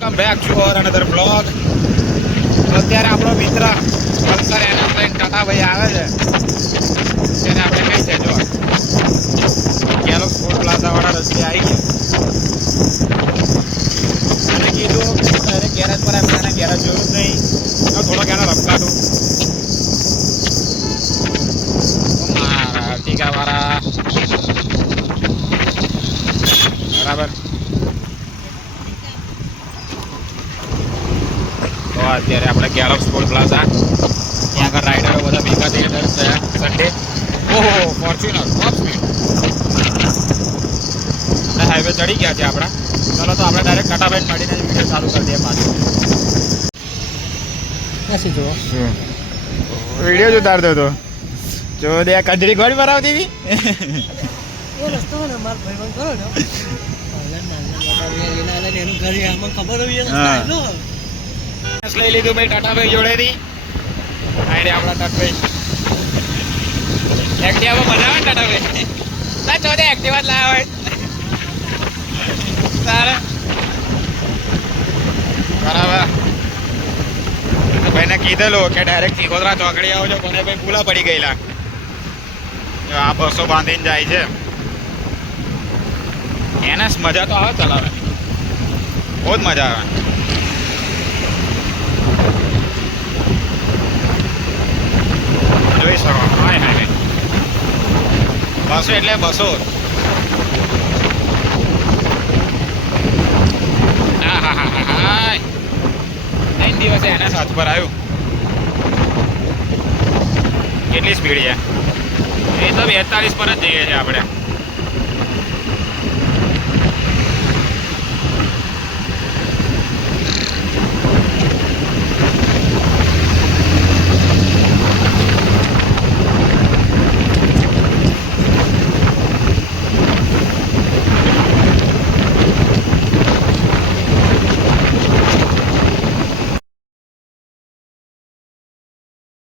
Welcome back to our another blog. તો અત્યારે આપણો મિત્ર પલ્સર એરોપ્લેન ટાટાભાઈ આવે છે. તેને આપણે કઈ છે જો ગેલો સ્પોર્ટ પ્લાઝા વાળા રસ્તે આવી ગયા. અને કીધું ડાયરેક્ટ ગેરેજ પર આપણે એના ગેરેજ જોયું જ નહીં. તો થોડોક એનો રમકાતું મારા ટીકાવાળા બરાબર. તો અત્યારે આપણે ગેલોપ સ્પોર્ટ પ્લાઝા ત્યાં આગળ રાઇડરો બધા ભેગા થઈ દર સન્ડે. ઓહો ફોર્ચ્યુનર ટોપ સ્પીડ. આપણે હાઈવે ચડી ગયા છે આપણા. ચાલો તો આપણે ડાયરેક્ટ ટાટાભાઈ મળીને વિડીયો ચાલુ કરી દઈએ પાછું. વિડીયો જ ઉતારતો હતો જો દે કજરી ગોળી ભરાવતી હતી. લઈ લીધું ભાઈ ટાટાભાઈ જોડેથી. આઈ રે આપણા ટાટાભાઈ એક્ટિવા મજા આવે ટાટાભાઈ. ના ચોથે એક્ટિવા જ લાવ્યા હોય સારા બરાબર. ભાઈને કીધેલું કે ડાયરેક્ટ ચીખોદરા ચોકડી આવજો કોને ભાઈ ભૂલા પડી ગયેલા. આ બસો બાંધીને જાય છે. એને મજા તો આવે ચલાવે, બહુ જ મજા આવે. જોઈ શકો હાય હાય બસો એટલે બસો. હા હા હા હા હા 3 દિવસે એના સાથ પર આવ્યું. કેટલી સ્પીડ છે એ તો 42 પર જ જઈએ છીએ આપણે.